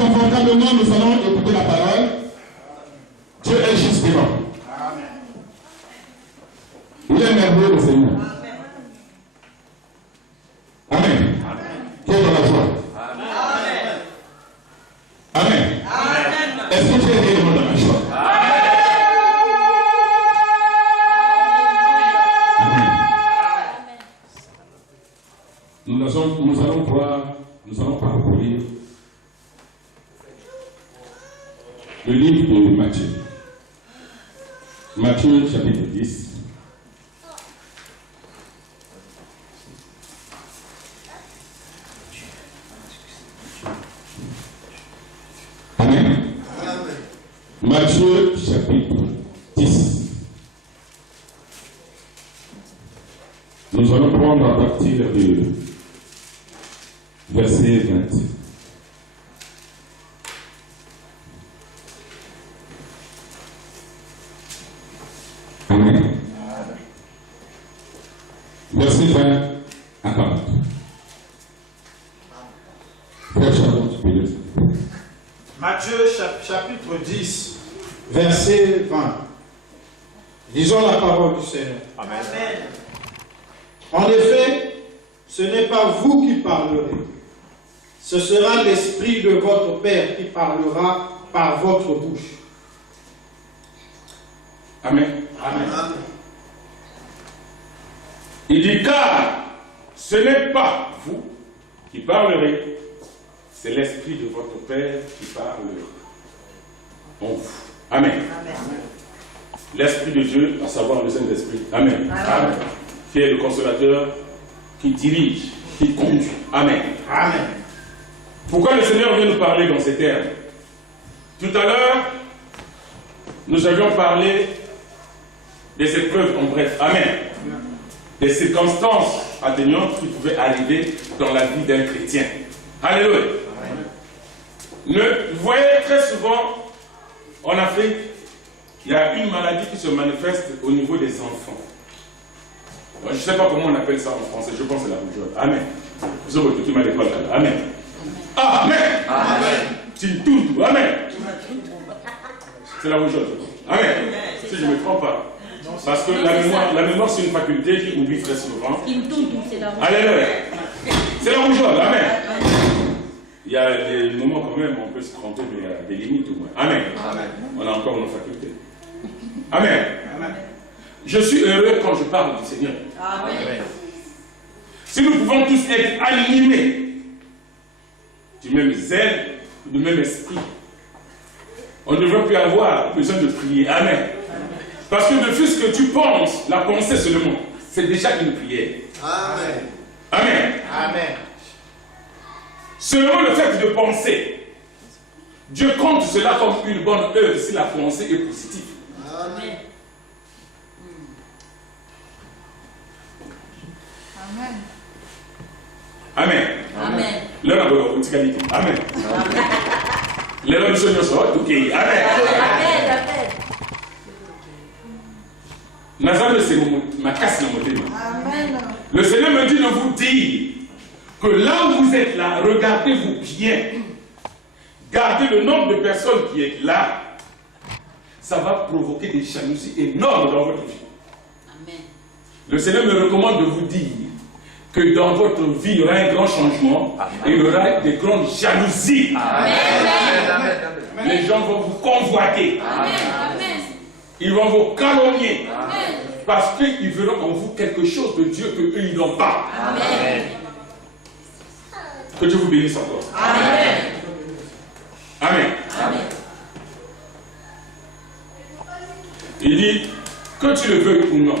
confortablement, nous allons écouter la parole. Dieu est justement. Il est merveilleux le Seigneur. Amen. Qui est dans la joie? Amen. Est-ce que tu es réellement dans la joie? Nous allons parcourir le livre de Matthieu. Matthieu chapitre 10. Amen. Matthieu chapitre 10. Nous allons prendre à partir de verset 20. Amen. Verset 20 à 40. Frère Charbon, tu peux lire ça. Matthieu chapitre 10, verset 20. Lisons la parole du Seigneur. Amen. En effet, ce n'est pas vous qui parlerez. Ce sera l'Esprit de votre Père qui parlera par votre bouche. Amen. Amen. Il dit, car ce n'est pas vous qui parlerez, c'est l'Esprit de votre Père qui parlera en vous. Amen. L'Esprit de Dieu, à savoir le Saint-Esprit. Amen. Amen. Qui est le consolateur, qui dirige, qui conduit. Amen. Amen. Pourquoi le Seigneur vient nous parler dans ces termes? Tout à l'heure, nous avions parlé des épreuves en bref. Amen. Des circonstances atteignantes qui pouvaient arriver dans la vie d'un chrétien. Alléluia. Vous voyez très souvent en Afrique, il y a une maladie qui se manifeste au niveau des enfants. Je ne sais pas comment on appelle ça en français, je pense que c'est la rougeole. Amen. Vous avez tout mal l'école. Amen. Amen. Amen. Amen. C'est la rougeole. Amen. Si je ne me trompe pas. Parce que la mémoire c'est une faculté qui oublie très souvent. Alléluia. C'est la rougeole. Amen. Il y a des moments quand même, on peut se tromper, mais il y a des limites au moins. Amen. On a encore nos facultés. Amen. Je suis heureux quand je parle du Seigneur. Amen. Si nous pouvons tous être animés du même zèle, du même esprit, on ne devrait plus avoir besoin de prier. Amen. Parce que de ce que tu penses, la pensée seulement, c'est déjà une prière. Amen. Amen. Amen. Seulement le fait de penser, Dieu compte cela comme une bonne œuvre si la pensée est positive. Amen. Amen. Amen. L'heure de l'autorité. Amen. L'heure du Seigneur sera ok. Amen. Amen. Nazareth, c'est ma casse dans mon thème. Le Seigneur me dit de vous dire que là où vous êtes là, regardez-vous bien. Gardez le nombre de personnes qui est là. Ça va provoquer des jalousies énormes dans votre vie. Amen. Le Seigneur me recommande de vous dire que dans votre vie, il y aura un grand changement et il y aura des grandes jalousies. Amen. Les gens vont vous convoiter. Amen. Ils vont vous calomnier. Amen. Parce qu'ils verront en vous quelque chose de Dieu qu'eux, ils n'ont pas. Amen. Que Dieu vous bénisse encore. Amen. Amen. Amen. Il dit, que tu le veuilles ou non,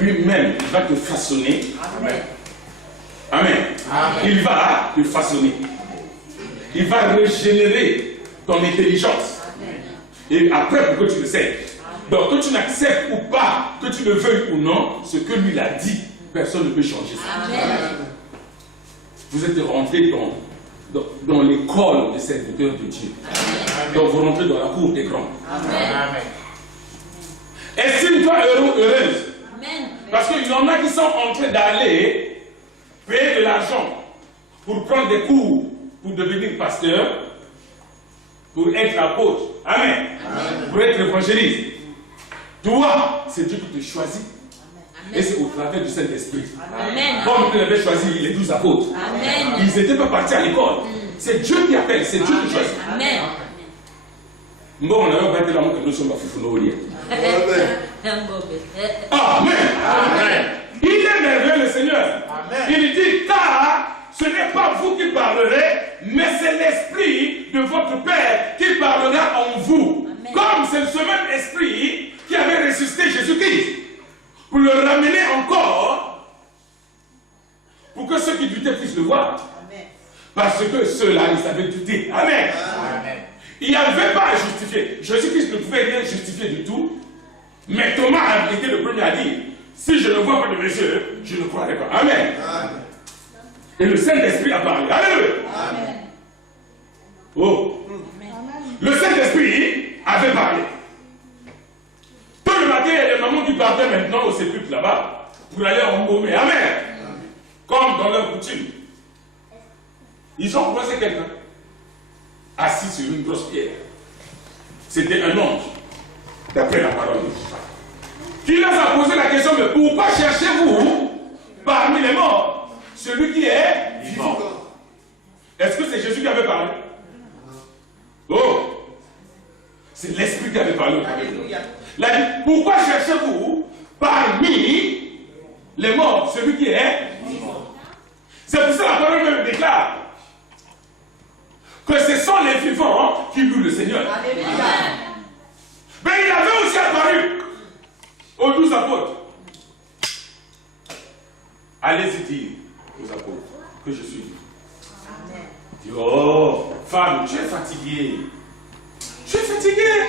lui-même, il va te façonner. Amen. Amen. Il va te façonner. Il va régénérer ton intelligence. Et après, pour que tu le sais. Donc, que tu n'acceptes ou pas, que tu le veuilles ou non, ce que lui l'a dit, personne ne peut changer ça. Amen. Vous êtes rentré dans l'école des serviteurs de Dieu. Donc, vous rentrez dans la cour des grands. Amen. Estime-toi heureux, heureuse. Amen. Parce qu'il y en a qui sont en train d'aller payer de l'argent pour prendre des cours pour devenir pasteur. pour être apôtre. Amen. Pour être évangéliste. Toi, c'est Dieu qui te choisit. Et c'est au travers du Saint-Esprit. Comme il avait choisi les 12 apôtres. Amen. Ils n'étaient pas partis à l'école. C'est Dieu qui appelle, c'est Dieu qui choisit. Amen. Bon, on a pas été là que nous sommes à Foufounouria. Amen. Amen. Il est merveilleux le Seigneur. Il dit, car ce n'est pas vous qui parlerez, mais c'est l'Esprit de votre Père qui parlera en vous. Amen. Comme c'est ce même Esprit qui avait ressuscité Jésus-Christ. Pour le ramener encore, pour que ceux qui doutaient puissent le voir. Amen. Parce que ceux-là, ils avaient douté. Amen. Amen. Il n'y avait pas à justifier. Jésus-Christ ne pouvait rien justifier du tout. Mais Thomas a été le premier à dire, si je ne vois pas de mes yeux, je ne croirai pas. Amen. Amen. Et le Saint-Esprit a parlé. Alléluia. Amen. Oh. Le Saint-Esprit avait parlé. Tout le matin, il y a des mamans qui partaient maintenant au sépulcre là-bas pour aller embaumer. Amen. Comme dans leur coutume. Ils ont croisé quelqu'un assis sur une grosse pierre. C'était un ange, d'après la parole de Dieu. Qui leur a posé la question, mais pourquoi cherchez-vous parmi les morts celui qui est vivant? Est-ce que c'est Jésus qui avait parlé? Oh! C'est l'Esprit qui avait parlé. Pourquoi cherchez-vous parmi les morts celui qui est vivant? C'est pour ça que la parole même déclare que ce sont les vivants qui louent le Seigneur. Mais il avait aussi apparu aux 12 apôtres. Allez-y dire aux apôtres que je suis vivant. Dis, oh, femme, tu es fatiguée. Tu es fatiguée.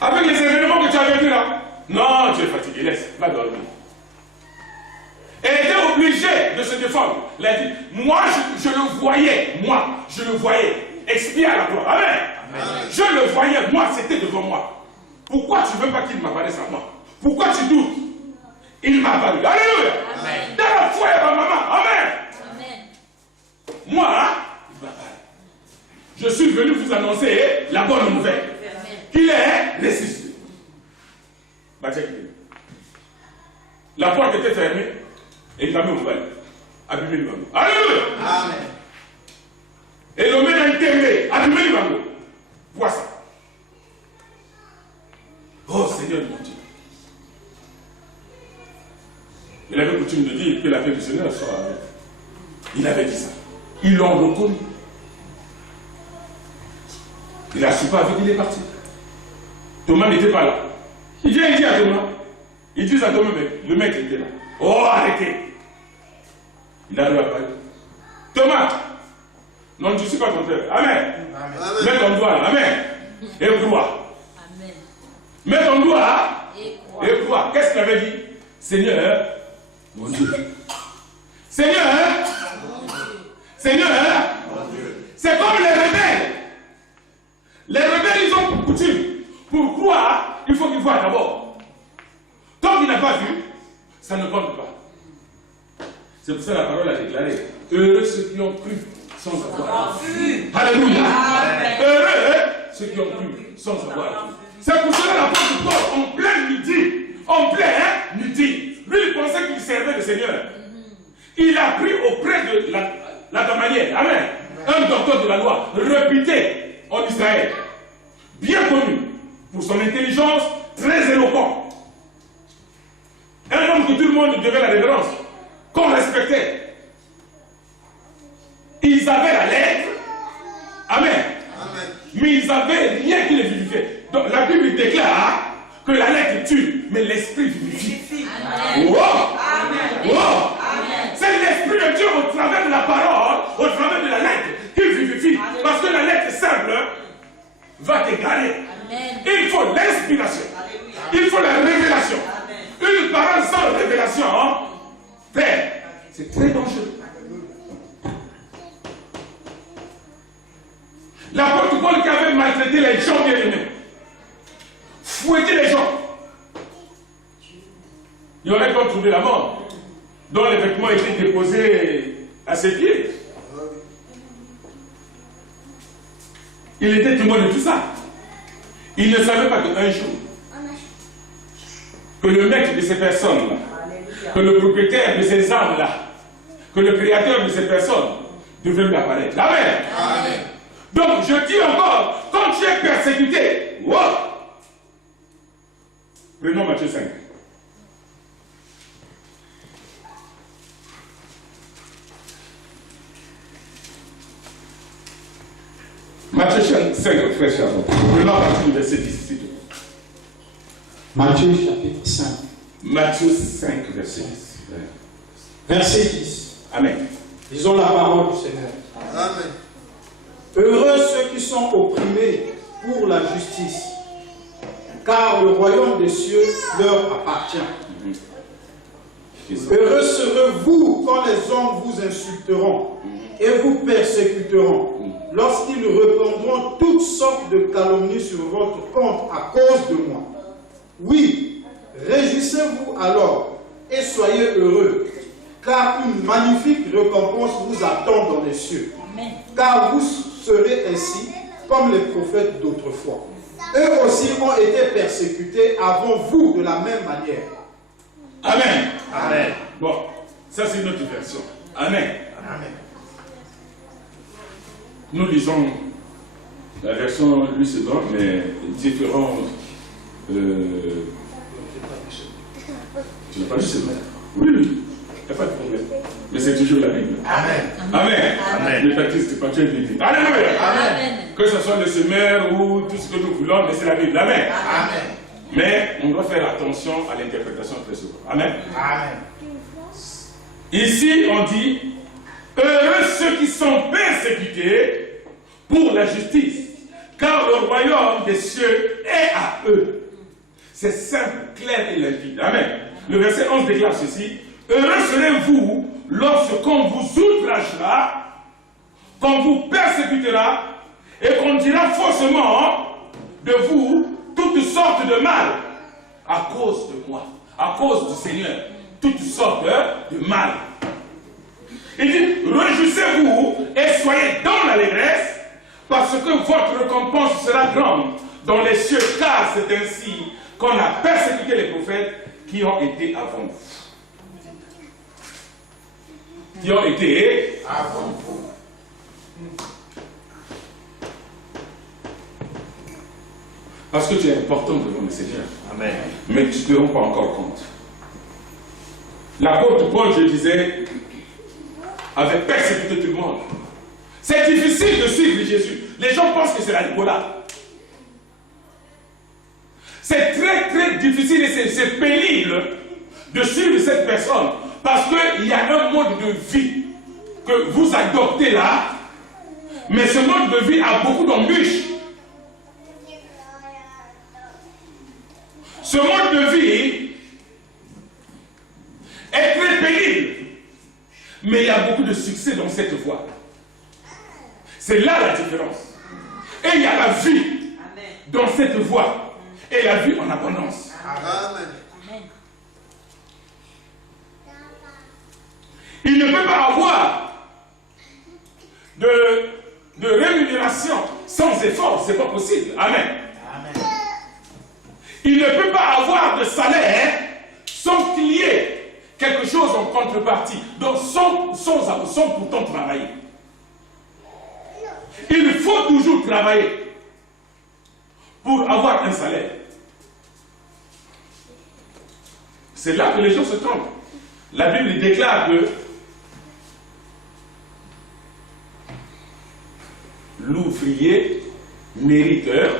Avec les événements que tu as vécus là. Non, tu es fatigué, laisse, va dormir. Elle était obligée de se défendre. Elle a dit, moi je le voyais, expier à la croix. Amen. Amen. Je le voyais, moi c'était devant moi. Pourquoi tu ne veux pas qu'il m'apparaisse à moi? Pourquoi tu doutes? Il m'a apparu. Alléluia. Amen. Dans la foi et ma maman. Amen. Amen. Moi, il m'apparaît. Je suis venu vous annoncer la bonne nouvelle. Qu'il est ressuscité. La porte était fermée et il m'a mis au voile. Abîmé le mango. Alléluia. Amen. Et l'homme a été abîmé le mango. Vois ça. Oh Seigneur mon Dieu. Il avait coutume de dire que la paix du Seigneur soit avec. Il avait dit ça. Ils l'ont reconnu. Il n'a su pas avec, il est parti. Thomas n'était pas là. Il vient, il dit à Thomas. Il dit à Thomas, mais le mec était là. Oh, arrêtez. Il arrive à parler. Thomas, non, je ne suis pas ton frère. Amen. Amen. Mets ton doigt là. Amen. Et crois. Amen. Mets ton doigt là. Et crois. Qu'est-ce qu'il avait dit? Seigneur, mon Dieu. Seigneur, Seigneur, c'est comme les rebelles. Les rebelles, ils ont pour coutume. Pour croire, il faut qu'ils voient d'abord. Tant qu'il n'a pas vu, ça ne compte pas. C'est pour ça que la parole a déclaré, heureux ceux qui ont cru sans avoir vu. Alléluia. Heureux ceux qui ont cru sans avoir vu. C'est pour cela que l'apôtre Paul, en plein midi, lui il pensait qu'il servait le Seigneur. Il a pris auprès de la Gamaliel, amen, un docteur de la loi, réputé en Israël, bien connu pour son intelligence, très éloquent. Un homme que tout le monde devait la révérence, qu'on respectait. Ils avaient la lettre, amen, mais ils n'avaient rien qui les vivifiait. Donc la Bible déclare que la lettre tue, mais l'esprit vivifie. Wow. Wow. C'est l'esprit de Dieu au travers de la parole, au travers de la lettre, qui vivifie. Parce que la lettre simple va t'égarer. Il faut l'inspiration. Il faut la révélation. Une parole sans révélation, frère, c'est très dangereux. L'apôtre Paul qui avait maltraité les gens bien aimés, fouetté les gens, il aurait pas trouvé la mort, dont les vêtements étaient déposés à ses pieds. Il était témoin de tout ça. Il ne savait pas qu'un jour, que le maître de ces personnes-là, que le propriétaire de ces âmes-là, que le créateur de ces personnes devait lui apparaître. Amen. Amen. Donc je dis encore, quand tu es persécuté, wow. Prenons Matthieu 5. Matthieu 5, frère Charles. Prenons à partir du verset 10, s'il te plaît. Matthieu chapitre 5. Matthieu 5, verset 10. Verset 10. Amen. Disons la parole du Seigneur. Amen. Heureux ceux qui sont opprimés pour la justice, car le royaume des cieux leur appartient. Heureux serez-vous quand les hommes vous insulteront et vous persécuteront, lorsqu'ils répandront toutes sortes de calomnies sur votre compte à cause de moi. Oui, réjouissez-vous alors et soyez heureux, car une magnifique récompense vous attend dans les cieux. Car vous serez ainsi comme les prophètes d'autrefois. Eux aussi ont été persécutés avant vous de la même manière. Amen. Amen. Bon, ça c'est notre version. Amen. Amen. Nous lisons la version Louis II, mais différente. Tu n'as pas lu ce matin? Oui, oui. Il n'y a pas de problème. Mais c'est toujours la Bible. Amen. Amen. Amen. Le baptiste, pas Dieu dit. Alléluia. Amen. Que ce soit le semeur ou tout ce que nous voulons, mais c'est la Bible. Amen. Amen. Mais on doit faire attention à l'interprétation très souvent. Amen. Amen. Ici, on dit heureux ceux qui sont persécutés pour la justice, car le royaume des cieux est à eux. C'est simple, clair et limpide. Amen. Le verset 11 déclare ceci. Heureux serez-vous lorsqu'on vous outragera, qu'on vous persécutera et qu'on dira faussement de vous toutes sortes de mal à cause de moi, à cause du Seigneur, toutes sortes de mal. Il dit, réjouissez-vous et soyez dans l'allégresse, parce que votre récompense sera grande dans les cieux, car c'est ainsi qu'on a persécuté les prophètes qui ont été avant vous. Qui ont été Avant vous. Parce que tu es important devant le Seigneur. Amen. Mais tu ne te rends pas encore compte. L'apôtre Paul, je disais, avait persécuté tout le monde. C'est difficile de suivre Jésus. Les gens pensent que c'est la rigolade. C'est très très difficile et c'est pénible de suivre cette personne parce qu'il y a un mode de vie que vous adoptez là, mais ce mode de vie a beaucoup d'embûches. Ce mode de vie est très pénible, mais il y a beaucoup de succès dans cette voie. C'est là la différence. Et il y a la vie dans cette voie. Et la vie en abondance. Amen. Il ne peut pas avoir de rémunération sans effort. C'est pas possible. Amen. Amen. Il ne peut pas avoir de salaire sans qu'il y ait quelque chose en contrepartie. Donc sans pourtant travailler. Il faut toujours travailler pour avoir un salaire. C'est là que les gens se trompent. La Bible déclare que l'ouvrier mériteur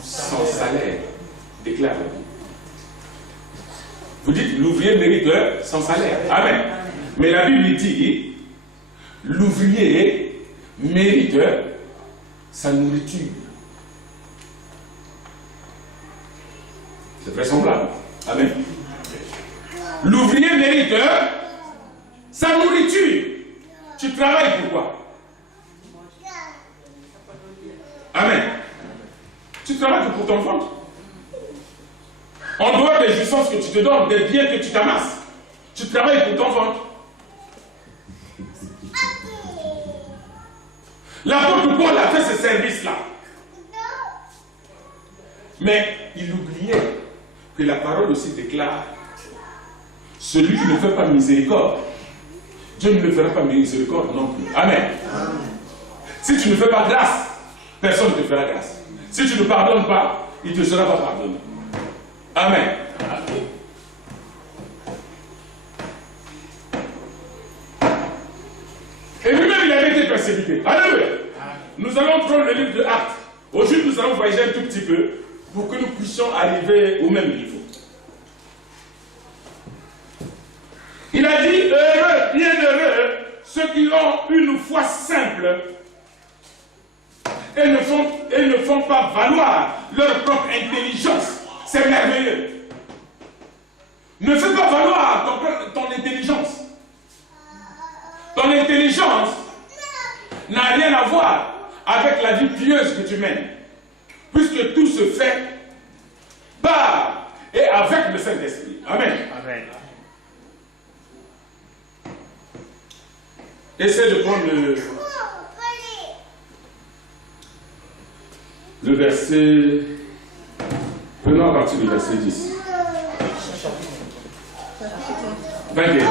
son salaire. Déclare la Bible. Vous dites l'ouvrier mériteur son salaire. Amen. Mais la Bible dit l'ouvrier mériteur sa nourriture. C'est vraisemblable. Amen. L'ouvrier mérite sa nourriture. Tu travailles pourquoi? Amen. Tu travailles pour ton ventre. En dehors des jouissances que tu te donnes, des biens que tu t'amasses, tu travailles pour ton ventre. L'apôtre Paul a fait ce service-là. Mais il oubliait que la parole aussi déclare celui qui ne fait pas miséricorde, Dieu ne le fera pas miséricorde non plus. Amen. Si tu ne fais pas grâce, personne ne te fera grâce. Si tu ne pardonnes pas, il ne te sera pas pardonné. Amen. Et lui-même, il avait été persécuté. Alléluia. Nous allons prendre le livre de Actes. Aujourd'hui, nous allons voyager un tout petit peu pour que nous puissions arriver au même niveau. Il a dit, heureux, bienheureux, ceux qui ont une foi simple et ne font pas valoir leur propre intelligence. C'est merveilleux. Ne fais pas valoir ton intelligence. Ton intelligence n'a rien à voir avec la vie pieuse que tu mènes, puisque tout se fait par et avec le Saint-Esprit. Amen. Amen. Essaie de prendre le verset. Prenons à partir du verset 10. 21.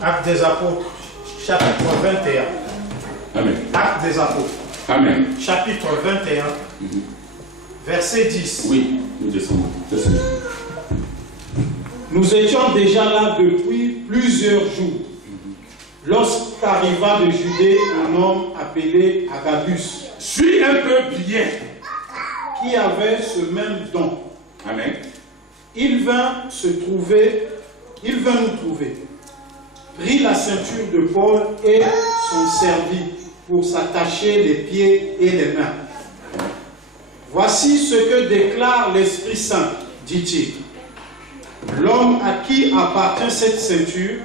Actes des Apôtres, chapitre 21. Amen. Actes des Apôtres, Amen. chapitre 21, verset 10. Oui, nous descendons. Nous étions déjà là depuis plusieurs jours, lorsqu'arriva de Judée un homme appelé Agabus, Suis un peu bien. qui avait ce même don. Amen. Il vint nous trouver, prit la ceinture de Paul et s'en servit pour s'attacher les pieds et les mains. Voici ce que déclare l'Esprit Saint, dit-il. L'homme à qui appartient cette ceinture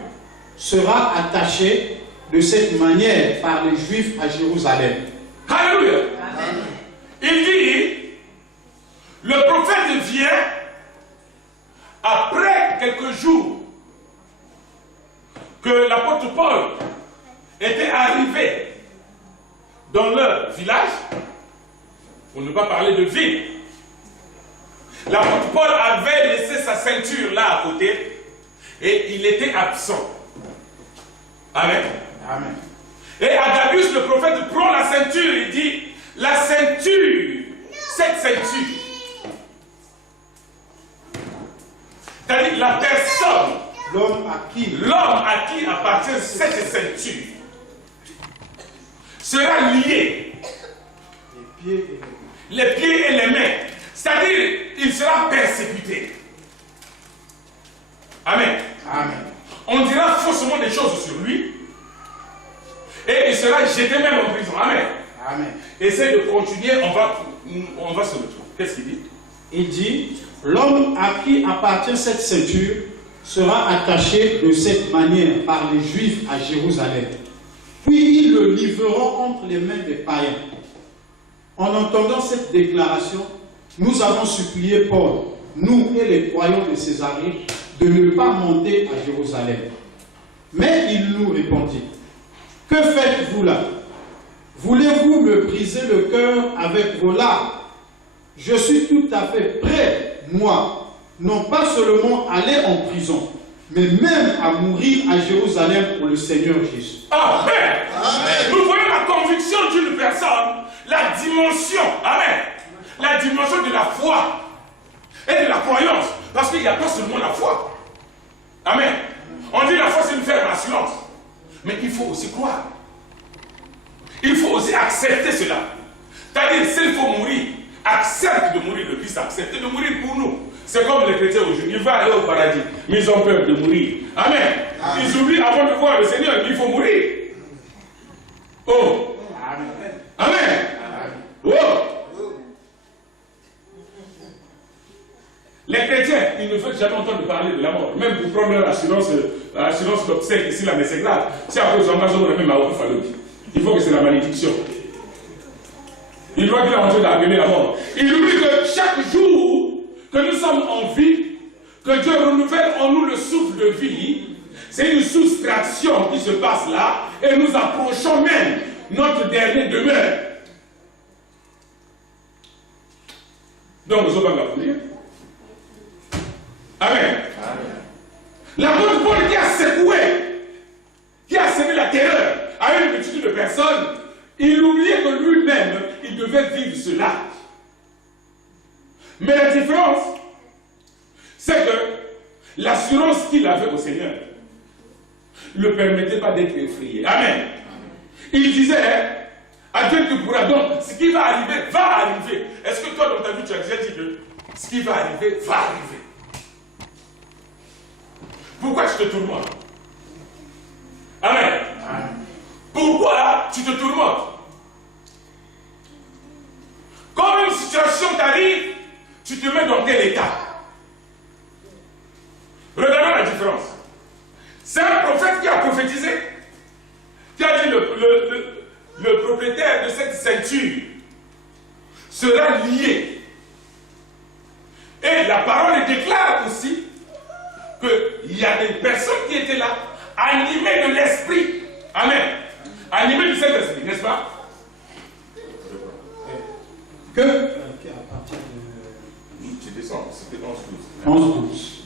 sera attaché de cette manière par les Juifs à Jérusalem. Alléluia. Il dit, le prophète vient après quelques jours que l'apôtre Paul était arrivé dans leur village, pour ne pas parler de ville. L'apôtre Paul avait laissé sa ceinture là à côté et il était absent. Amen. Amen. Et Agabus, le prophète, prend la ceinture et dit, la ceinture, cette ceinture, c'est-à-dire la personne, L'homme à qui appartient cette ceinture, sera lié, les pieds et les mains, c'est-à-dire il sera persécuté. Amen. Amen. On dira faussement des choses sur lui et il sera jeté même en prison. Amen. Amen. Essaye de continuer, on va se retrouver. Qu'est-ce qu'il dit? Il dit, l'homme à qui appartient cette ceinture sera attaché de cette manière par les Juifs à Jérusalem. Puis ils le livreront entre les mains des païens. En entendant cette déclaration, nous avons supplié Paul, nous et les croyants de Césarée, de ne pas monter à Jérusalem. Mais il nous répondit, que faites-vous là? Voulez-vous me briser le cœur avec vos larmes? Je suis tout à fait prêt, moi, non pas seulement à aller en prison, mais même à mourir à Jérusalem pour le Seigneur Jésus. Amen. Nous voyons la conviction d'une personne, la dimension, amen, la dimension de la foi et de la croyance. Parce qu'il n'y a pas seulement la foi. Amen. On dit la foi c'est une ferme assurance. Mais il faut aussi croire. Il faut aussi accepter cela. C'est-à-dire, s'il faut mourir, accepte de mourir. Le Christ accepte de mourir pour nous. C'est comme les chrétiens aujourd'hui. Il va aller au paradis, mais ils ont peur de mourir. Amen. Ils oublient avant de voir le Seigneur, il faut mourir. Oh. Amen. Oh. Les chrétiens, ils ne veulent jamais entendre parler de la mort. Même pour prendre leur assurance d'obsèque ici, là, mais c'est grave. Si après, j'en passe, on même à il faut que c'est la malédiction. Il doit bien en train d'appeler la mort. Il oublie que chaque jour que nous sommes en vie, que Dieu renouvelle en nous le souffle de vie. C'est une soustraction qui se passe là et nous approchons même notre dernière demeure. Donc nous allons l'appeler. Amen. L'apôtre Paul qui a secoué, qui a semé la terreur à une multitude de personnes, il oubliait que lui-même, il devait vivre cela. Mais la différence, c'est que l'assurance qu'il avait au Seigneur ne le permettait pas d'être effrayé. Amen. Il disait à Dieu que pourra donc, ce qui va arriver, va arriver. Est-ce que toi, dans ta vie, tu as déjà dit que ce qui va arriver, va arriver? Pourquoi tu te tourmentes? Amen. Pourquoi tu te tourmentes? Quand une situation t'arrive, tu te mets dans quel état? Regardons la différence. C'est un prophète qui a prophétisé, qui a dit le propriétaire de cette ceinture sera lié. Et la parole déclare aussi qu'il y a des personnes qui étaient là, animées de l'esprit. Amen. Animées du Saint-Esprit, n'est-ce pas? Que à partir de... Tu descends, c'était 11-12.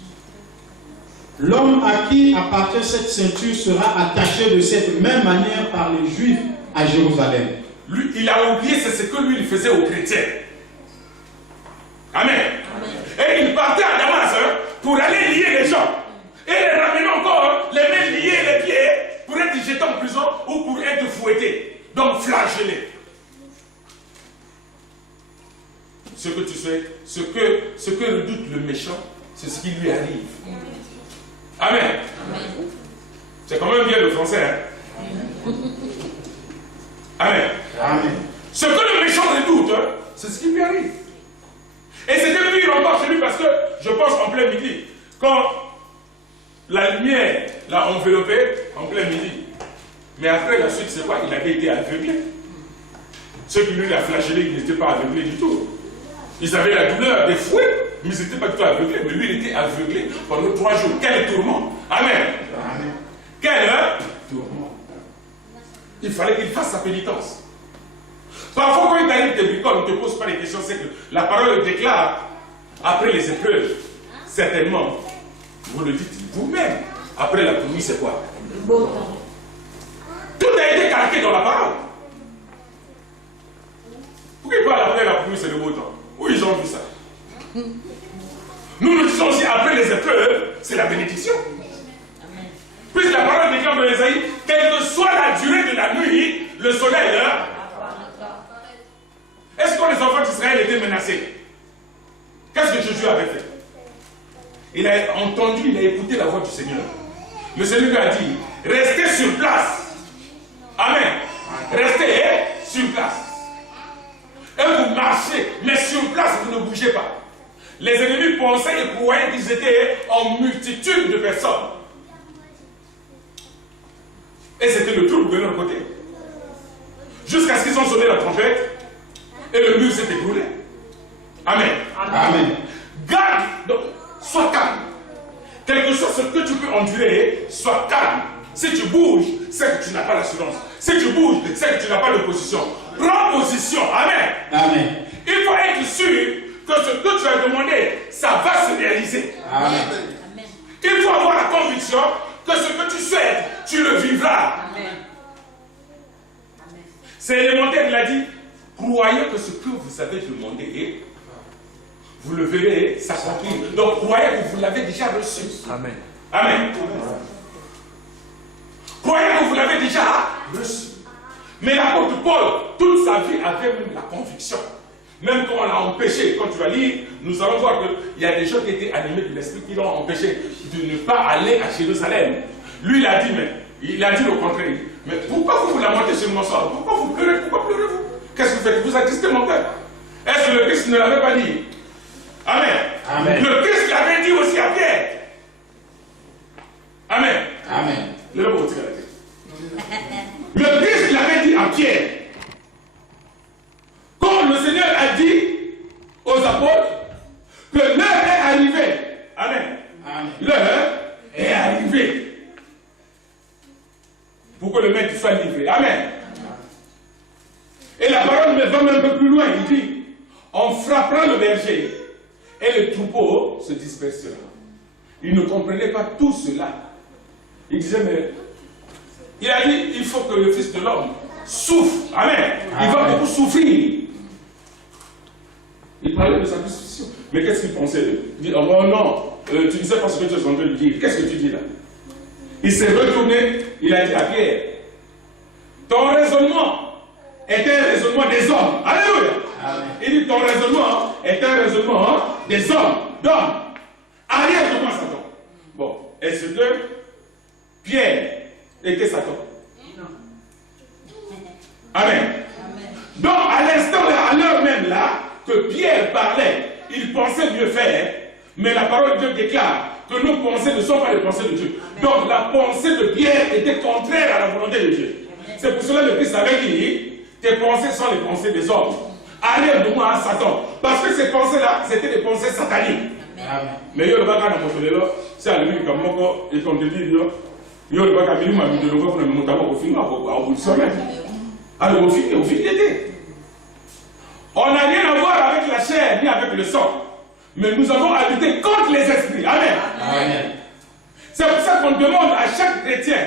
L'homme à qui appartient cette ceinture sera attaché de cette même manière par les Juifs à Jérusalem. Lui, il a oublié, c'est ce que lui, il faisait aux chrétiens. Amen. Et il partait à Damas pour aller lier les gens. Et les ramener encore, les mains liées, les pieds, pour être jetés en prison ou pour être fouettés. Donc flagellés. Ce que tu sais, ce que redoute le méchant, c'est ce qui lui arrive. Amen. C'est quand même bien le français, hein? Amen. Amen. Ce que le méchant redoute, c'est ce qui lui arrive. Et c'était pire encore chez lui parce que, je pense en plein midi, quand la lumière l'a enveloppé en plein midi. Mais après la suite, c'est quoi? Il avait été aveuglé. Ceux qui lui a flagellé, il n'était pas aveuglé du tout. Ils avaient la douleur des fouets, mais ils n'étaient pas du tout aveuglés. Mais lui, il était aveuglé pendant 3 jours. Quel tourment! Amen. Amen. Quel tourment! Il fallait qu'il fasse sa pénitence. Parfois, quand il t'arrive des bricoles, on ne te pose pas les questions, c'est que la parole déclare, après les épreuves, certainement, vous le dites vous-même, après la pluie, c'est quoi? Le beau temps. Tout a été calqué dans la parole. Pourquoi il parle après la pluie, c'est le beau temps? Où ils ont vu ça? Nous nous disons aussi, après les épreuves, c'est la bénédiction. Puisque la parole déclare dans Ésaïe, quelle que soit la durée de la nuit, le soleil est là. Est-ce que les enfants d'Israël étaient menacés? Qu'est-ce que Jésus avait fait? Il a entendu, il a écouté la voix du Seigneur. Le Seigneur lui a dit, restez sur place. Amen. Restez sur place. Et vous marchez, mais sur place, vous ne bougez pas. Les ennemis pensaient et croyaient qu'ils étaient en multitude de personnes. Et c'était le trouble de leur côté. Jusqu'à ce qu'ils ont sonné la trompette et le mur s'est écroulé. Amen. Amen. Garde, donc, sois calme. Quel que soit ce que tu peux endurer, sois calme. Si tu bouges, c'est que tu n'as pas l'assurance. Si tu bouges, c'est que tu n'as pas de position. Prends position. Amen. Amen. Il faut être sûr que ce que tu as demandé, ça va se réaliser. Amen. Il faut avoir la conviction que ce que tu souhaites, tu le vivras. Amen. C'est élémentaire, il a dit, croyez que ce que vous avez demandé, vous le verrez s'accomplir. Donc croyez que vous l'avez déjà reçu. Amen. Amen. Croyez que vous l'avez déjà reçu. Mais l'apôtre Paul, toute sa vie, avait même la conviction. Même quand on l'a empêché, quand tu vas lire, nous allons voir qu'il y a des gens qui étaient animés de l'esprit qui l'ont empêché de ne pas aller à Jérusalem. Lui, il a dit, mais il a dit le contraire. Mais pourquoi vous lamentez sur mon sort? Pourquoi vous pleurez? Pourquoi pleurez-vous? Qu'est-ce que vous faites? Vous attristez mon cœur. Est-ce que le Christ ne l'avait pas dit? Amen. Amen. Le Christ l'avait dit aussi à Pierre. Amen. Amen. Le Christ l'avait dit à Pierre. Quand le Seigneur a dit aux apôtres que l'heure est arrivée. Amen. L'heure est arrivée pour que le maître soit livré. Amen. Et la parole me va même un peu plus loin. Il dit, on frappera le berger et le troupeau se dispersera. Il ne comprenait pas tout cela. Il disait, mais il a dit, il faut que le Fils de l'homme souffre. Amen. Il va beaucoup souffrir. Il parlait de sa crucifixion. Mais qu'est-ce qu'il pensait? Il dit, oh non, tu ne sais pas ce que tu es en train de dire. Qu'est-ce que tu dis là? Il s'est retourné, il a dit à Pierre, ton raisonnement est un raisonnement des hommes. Alléluia. Il dit, ton raisonnement est un raisonnement des hommes, d'hommes. Arrière de moi, Satan. Bon, est-ce que Pierre était Satan? Amen. Donc, à l'instant, à l'heure même là, que Pierre parlait, il pensait mieux faire, mais la parole de Dieu déclare que nos pensées ne sont pas les pensées de Dieu. Donc, la pensée de Pierre était contraire à la volonté de Dieu. C'est pour cela que le Christ avait dit, tes pensées sont les pensées des hommes. Arrière de moi à Satan. Parce que ces pensées-là, c'était des pensées sataniques. Mais il y a le bac à Motolelo, c'est à lui comme moi, et comme je dis, il y a le bac à Milou, mais de nouveau, on a monté au film, au bout de semaine. Alors, au film d'été. On n'a rien à voir avec la chair, ni avec le sang. Mais nous avons à lutter contre les esprits. Amen. Amen. C'est pour ça qu'on demande à chaque chrétien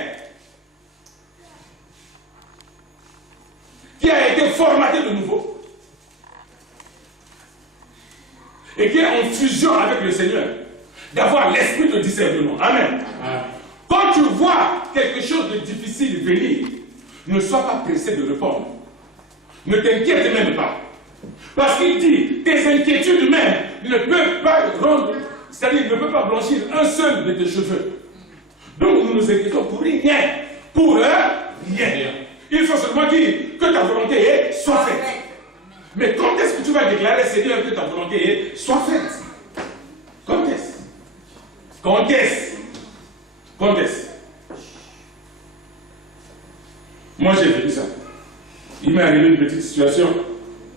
qui a été formaté de nouveau et qui est en fusion avec le Seigneur, d'avoir l'esprit de discernement. Amen. Amen. Quand tu vois quelque chose de difficile venir, ne sois pas pressé de répondre. Ne t'inquiète même pas. Parce qu'il dit, tes inquiétudes même ne peuvent pas rendre, c'est-à-dire ne peuvent pas blanchir un seul de tes cheveux. Donc nous nous inquiétons pour rien. Pour rien. Il faut seulement dire que ta volonté soit faite. Mais quand est-ce que tu vas déclarer, Seigneur, que ta volonté soit faite? Quand est-ce? Quand est-ce? Quand est-ce? Moi j'ai vécu ça. Il m'est arrivé une petite situation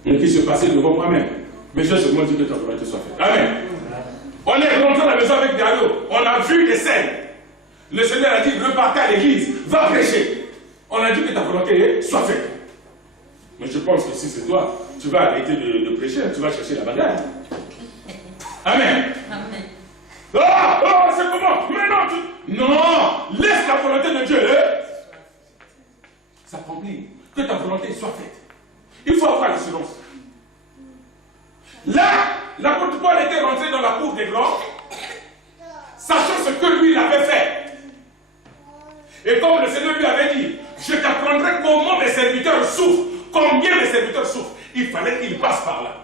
qui se passait devant moi-même. Mais j'ai seulement dit que ta volonté soit faite. Amen. On est rentré à la maison avec Dario. On a vu des scènes. Le Seigneur a dit, repartez à l'église, va prêcher. On a dit que ta volonté soit faite. Mais je pense que si c'est toi, tu vas arrêter de prêcher, tu vas chercher la bagarre. Amen. Amen. Oh, c'est comment? Mais non, non, laisse la volonté de Dieu s'accomplir. Que ta volonté soit faite. Il faut avoir le silence. Là, l'apôtre Paul était rentré dans la cour des grands, sachant ce que lui il avait fait. Et comme le Seigneur lui avait dit, je t'apprendrai comment mes serviteurs souffrent, combien mes serviteurs souffrent. Il fallait qu'il passe par là.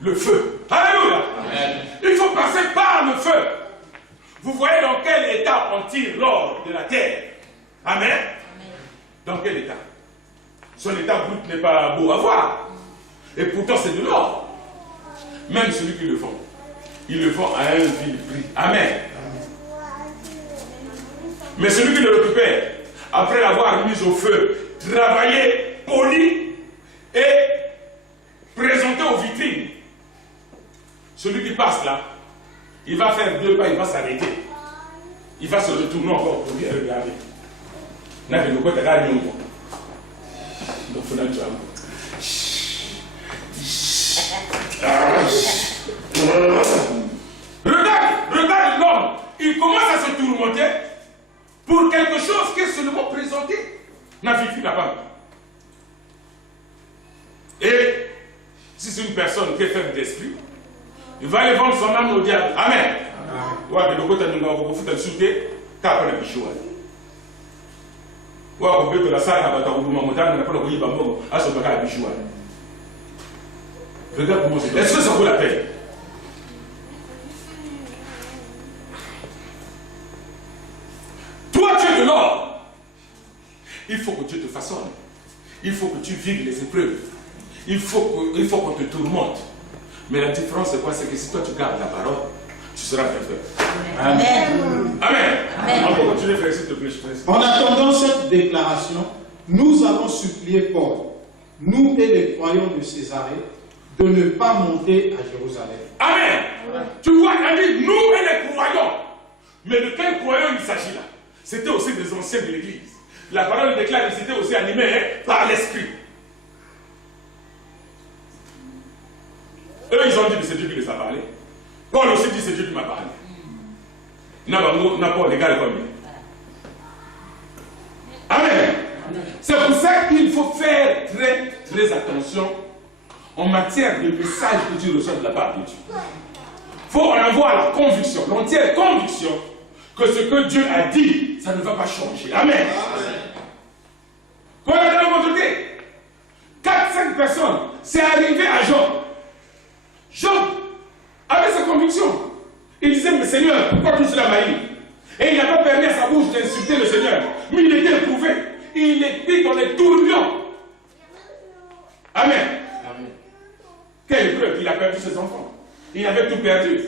Le feu. Alléluia. Amen. Il faut passer par le feu. Vous voyez dans quel état on tire l'or de la terre. Amen. Amen. Dans quel état? Son état brut n'est pas beau à voir. Et pourtant c'est de l'or. Même celui qui le vend, il le vend à un vil prix. Amen. Mais celui qui le récupère, après l'avoir mis au feu, travaillé, poli et présenté aux vitrines, celui qui passe là, il va faire 2 pas, il va s'arrêter. Il va se retourner encore pour bien regarder. Regarde l'homme, il commence à se tourmenter pour quelque chose qui est seulement présenté. N'a vécu là-bas. Et si c'est une personne qui est faible d'esprit, il va aller vendre son âme au diable. Amen. Ouais, mais pourquoi tu as une sauté, tu as pas la bichou. Ouais, on peut que la salle a pas la bichou. Regarde comment c'est. Est-ce que ça vaut la peine? Toi, tu es de l'or. Il faut que Dieu te façonne. Il faut que tu vives les épreuves. Il faut qu'on te tourmente. Mais la différence, c'est quoi? C'est que si toi, tu gardes la parole, tu seras parfait. Amen. Amen. Amen. On peut continuer, frère, s'il te plaît. En attendant cette déclaration, nous avons supplié Paul, nous et les croyants de Césarée, de ne pas monter à Jérusalem. Amen. Tu vois, il a dit, nous et les croyants, Mais de quel croyant il s'agit là? C'était aussi des anciens de l'église. La parole déclare qu'ils étaient aussi animés par l'esprit. Eux, ils ont dit que c'est Dieu qui les a parlé. Paul aussi dit c'est Dieu qui m'a parlé. N'a pas d'égal comme lui. Amen. C'est pour ça qu'il faut faire très, très attention en matière de message que tu reçois de la part de Dieu. Il faut en avoir la conviction, l'entière conviction que ce que Dieu a dit, ça ne va pas changer. Amen. Quand on a montré 4-5 personnes, c'est arrivé à Job. Job avait sa conviction. Il disait, mais Seigneur, pourquoi tout cela m'arrive? Et il n'a pas permis à sa bouche d'insulter le Seigneur. Mais il était éprouvé. Il est pris dans les tourbillons. Amen. Amen. Quelle épreuve? Il a perdu ses enfants. Il avait tout perdu.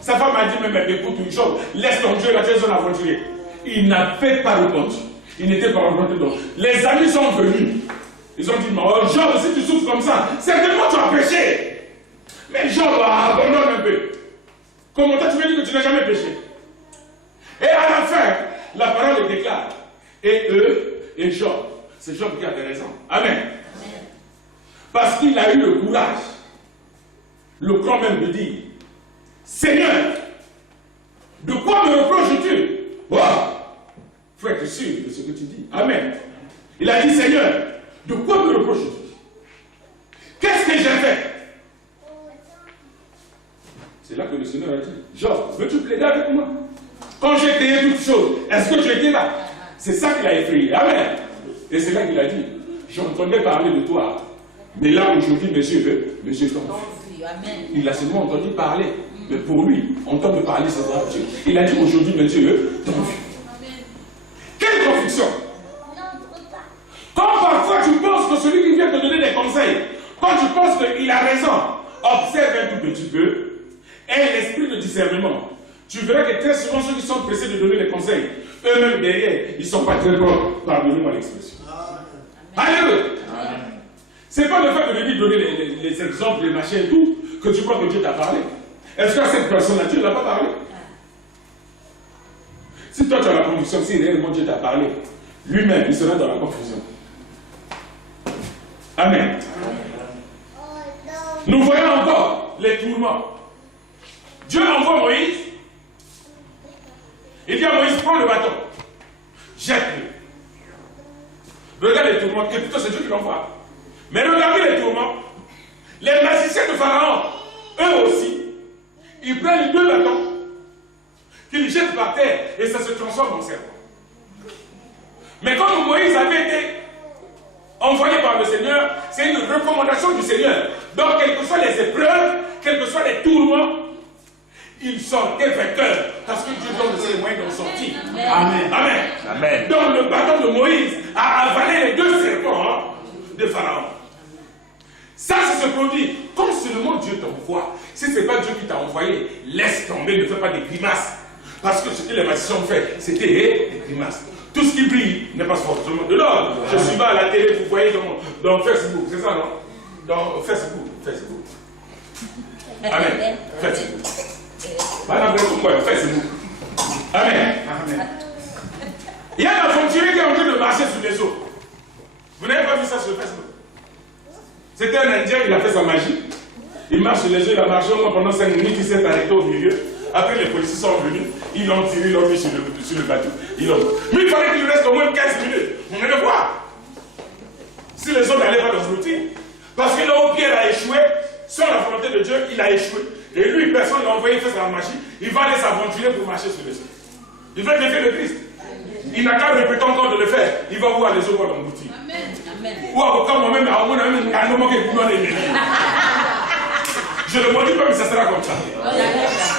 Sa femme a dit, mais écoute une chose, laisse ton Dieu, la tu es un aventurier. Il n'avait pas répondu. Il n'était pas rencontré donc. Les amis sont venus. Ils ont dit, mais oh, Job, si tu souffres comme ça, certainement tu as péché. Mais Job, abandonne un peu. Comment toi tu me dis que tu n'as jamais péché? Et à la fin, la parole le déclare. Et eux, et Job, c'est Job qui avait raison. Amen. Amen. Parce qu'il a eu le courage, le grand même de dire, Seigneur, de quoi me reproches-tu? Wow. Faut être sûr de ce que tu dis. Amen. Il a dit, Seigneur, de quoi me reproches-tu? Qu'est-ce que j'ai fait? C'est là que le Seigneur a dit, Job, veux-tu plaider avec moi? Quand j'ai créé toutes choses, est-ce que tu étais là? C'est ça qu'il a effrayé. Amen. Et c'est là qu'il a dit, j'entendais parler de toi. Mais là, aujourd'hui, monsieur t'enfuit. Il a seulement entendu parler. Mais pour lui, entendre parler, c'est voir Dieu. Il a dit, aujourd'hui, monsieur t'enfuit. Quelle conviction! Quand parfois tu penses que celui qui vient te donner des conseils, quand tu penses qu'il a raison, observe un tout petit peu, et l'esprit de discernement. Tu verras que très souvent, ceux qui sont pressés de donner des conseils, eux-mêmes derrière, ils ne sont pas très bons. Pardonnez-moi l'expression. Alléluia. C'est pas le fait de lui donner les exemples, les machins et tout, que tu crois que Dieu t'a parlé. Est-ce qu'à cette personne-là, Dieu ne l'a pas parlé? Si toi tu as la conviction, si réellement Dieu t'a parlé, lui-même, il sera dans la confusion. Amen. Nous voyons encore les tourments. Dieu envoie Moïse. Il dit à Moïse, prends le bâton. Jette-le. Regarde les tourments, et plutôt c'est Dieu qui l'envoie. Mais regardez les tourments. Les magiciens de Pharaon, eux aussi, ils prennent les 2 bâtons, qu'ils jettent par terre, et ça se transforme en serpent. Mais comme Moïse avait été envoyé par le Seigneur, c'est une recommandation du Seigneur. Donc, quelles que soient les épreuves, quels que soient les tourments, ils sortaient vainqueurs, parce que Dieu donne ses moyens d'en sortir. Amen. Amen. Amen. Donc, le bâton de Moïse a avalé les 2 serpents de Pharaon. Ça, c'est ce qu'on dit. Quand seulement Dieu t'envoie, si ce n'est pas Dieu qui t'a envoyé, laisse tomber, ne fais pas des grimaces. Parce que ce que les magiciens ont fait, c'était des grimaces. Tout ce qui brille n'est pas forcément de l'or. Je suis pas à la télé, vous voyez dans Facebook, c'est ça, non? Dans Facebook. Amen. Facebook. Madame, Facebook. Amen. Amen. Il y a un aventurier qui est en train de marcher sur les eaux. Vous n'avez pas vu ça sur Facebook? C'était un Indien, il a fait sa magie. Il marche sur les eaux, il a marché pendant 5 minutes, il s'est arrêté au milieu. Après, les policiers sont venus, ils l'ont tiré, ils l'ont mis sur le bateau. Mais il fallait qu'il reste au moins 15 minutes. On allait voir si les eaux n'allaient pas dans l'outil. Parce que là où Pierre a échoué, sans la volonté de Dieu, il a échoué. Et lui, personne ne l'a envoyé faire sa magie. Il va aller s'aventurer pour marcher sur les eaux. Il va défier le Christ. Il n'a qu'à répéter encore de le faire. Il va voir les eaux dans l'outil. Ou à moi-même, je ne le dis pas, mais ça sera comme ça.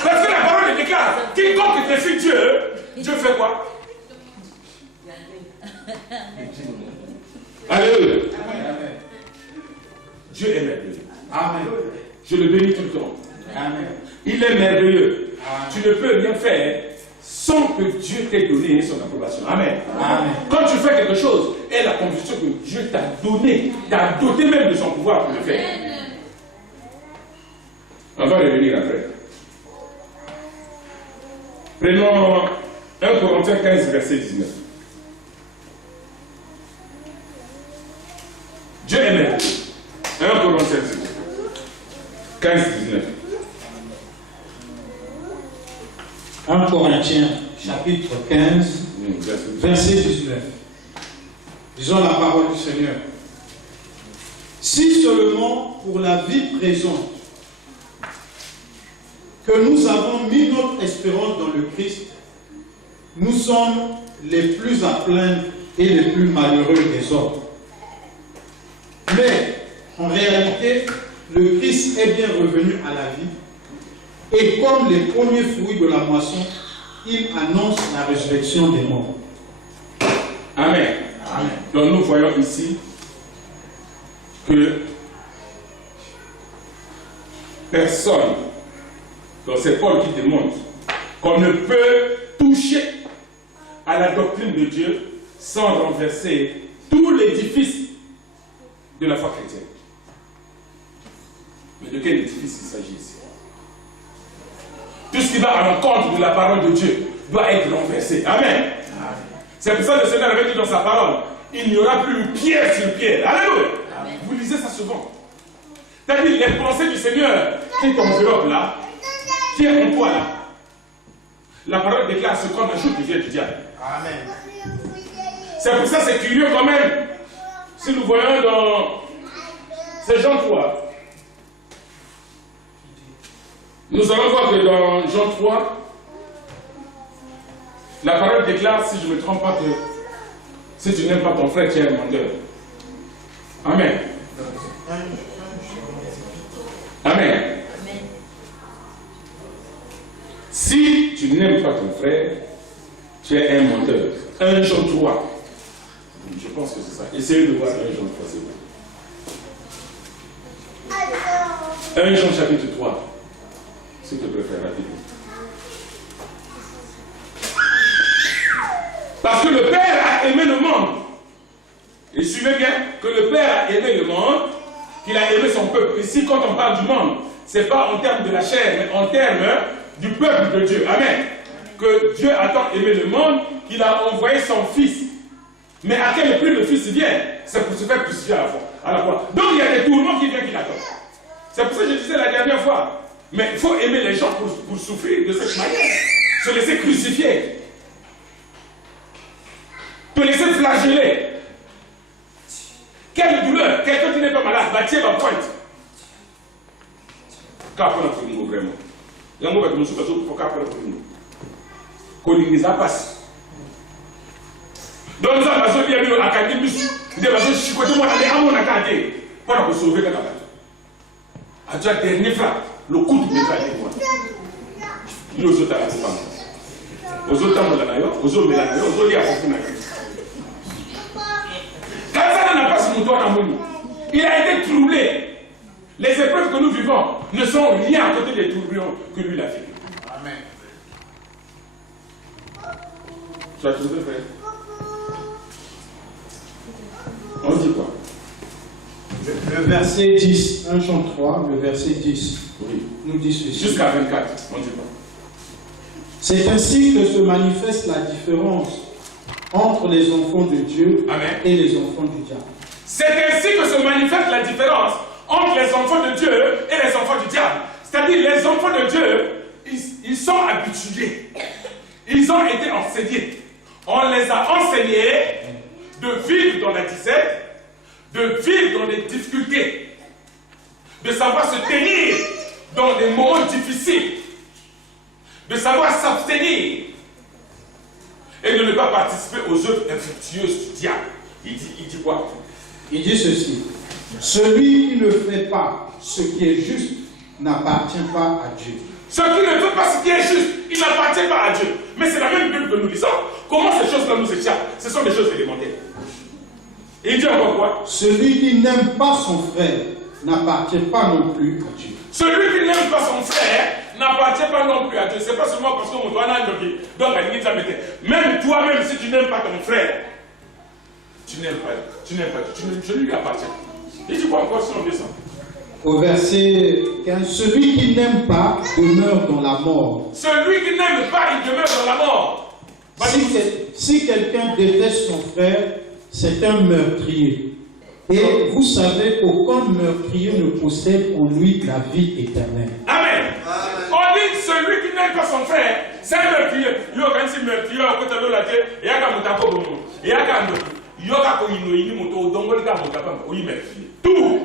Parce que la parole déclare, quiconque défie Dieu, Dieu fait quoi? Alléluia. Dieu est merveilleux. Amen. Je le bénis tout le temps. Amen. Il est merveilleux. Amen. Tu ne peux rien faire sans que Dieu t'ait donné son approbation. Amen. Amen. Quand tu fais quelque chose, aie la conviction que Dieu t'a donné, t'a doté même de son pouvoir pour le faire. On va revenir après. Prenons 1 Corinthiens 15, verset 19. Dieu est merveilleux. 1 Corinthiens 15, 19. 1 Corinthiens, chapitre 15, verset 19. Disons la parole du Seigneur. Si seulement pour la vie présente, que nous avons mis notre espérance dans le Christ, nous sommes les plus à plaindre et les plus malheureux des hommes. Mais, en réalité, le Christ est bien revenu à la vie, et comme les premiers fruits de la moisson, il annonce la résurrection des morts. Amen. Amen. Donc nous voyons ici que personne, donc c'est Paul qui démontre qu'on ne peut toucher à la doctrine de Dieu sans renverser tout l'édifice de la foi chrétienne. Mais de quel édifice il s'agit ici? Tout ce qui va à l'encontre de la parole de Dieu doit être renversé. Amen. C'est pour ça que le Seigneur avait dit dans sa parole, il n'y aura plus pierre sur pierre. Alléluia. Vous lisez ça souvent. C'est-à-dire les pensées du Seigneur qui t'enveloppent là, qui est en toi là. La parole déclare ce qu'on ajoute qui vient du diable. Amen. C'est pour ça c'est curieux quand même. Si nous voyons dans c'est Jean 3. Nous allons voir que dans Jean 3, la parole déclare, si je ne me trompe pas, que si tu n'aimes pas ton frère, tu es un menteur. Amen. Amen. Si tu n'aimes pas ton frère, tu es un menteur. 1 Jean 3. Je pense que c'est ça. Essayez de voir 1 Jean 3, c'est bon. 1 Jean chapitre 3. S'il te plaît, frère, rapidement. Parce que le Père a aimé le monde. Et suivez bien que le Père a aimé le monde, qu'il a aimé son peuple. Ici, quand on parle du monde, ce n'est pas en termes de la chair, mais en termes du peuple de Dieu. Amen. Que Dieu a tant aimé le monde qu'il a envoyé son Fils. Mais à quel prix le Fils vient? C'est pour se faire crucifier à la fois. Donc il y a des tourments qui viennent qui l'attendent. C'est pour ça que je disais la dernière fois. Mais il faut aimer les gens pour souffrir de cette manière. Se laisser crucifier. Te laisser flageller. Quelle douleur. Quelqu'un qui n'est pas malade, va tirer ma pointe. Qu'après notre niveau vraiment. Yango va te montrer que faut qu'après notre niveau. Qu'on les a passé. Donc nous avons bien mis à Kadimus. Nous avons chicoté moi d'aller à mon acadé. Pour sauver la bataille. À déjà dernier frappe. Le coup de métal est moi. Il aux autres à la femme. Aux autres à Molanayo, aux autres Mélanayo, aux autres à Fofunayo. Quand ça n'a pas ce mouton à Mouni, il a été troublé. Les épreuves que nous vivons ne sont rien à côté des tourbillons que lui a fait. Amen. Tu as trouvé, frère? On dit quoi? Le verset 10, 1 Jean 3, le verset 10, oui, nous dit ceci. Jusqu'à 24, on dit quoi? C'est ainsi que se manifeste la différence entre les enfants de Dieu Amen. Et les enfants du diable. C'est ainsi que se manifeste la différence entre les enfants de Dieu et les enfants du diable. C'est-à-dire les enfants de Dieu, ils sont habitués. Ils ont été enseignés. On les a enseignés de vivre dans la disette, de vivre dans les difficultés, de savoir se tenir dans des moments difficiles, de savoir s'abstenir et de ne pas participer aux œuvres infructueuses du diable. Il dit quoi? Il dit ceci. Celui qui ne fait pas ce qui est juste n'appartient pas à Dieu. Celui qui ne fait pas ce qui est juste, il n'appartient pas à Dieu. Mais c'est la même Bible que nous lisons. Comment ces choses-là nous échappent? Ce sont des choses élémentaires. Et il dit encore quoi? Celui qui n'aime pas son frère n'appartient pas non plus à Dieu. Celui qui n'aime pas son frère n'appartient pas non plus à Dieu. C'est pas seulement parce qu'on doit aller donc même toi-même, si tu n'aimes pas ton frère, tu n'aimes pas Dieu. Je lui appartiens. Et tu vois encore si on descend. Au verset 15, celui qui n'aime pas demeure dans la mort. Celui qui n'aime pas, il demeure Si quelqu'un déteste son frère, c'est un meurtrier. Et vous savez qu'aucun meurtrier ne possède en lui la vie éternelle. Amen. On dit celui qui n'aime pas son frère, c'est un meurtrier. Il y a un meurtrier, à côté de la terre, il y a un moutako, il y a un moutako. Il y a un moutako, donc il y a un moutako, oui, mais tout.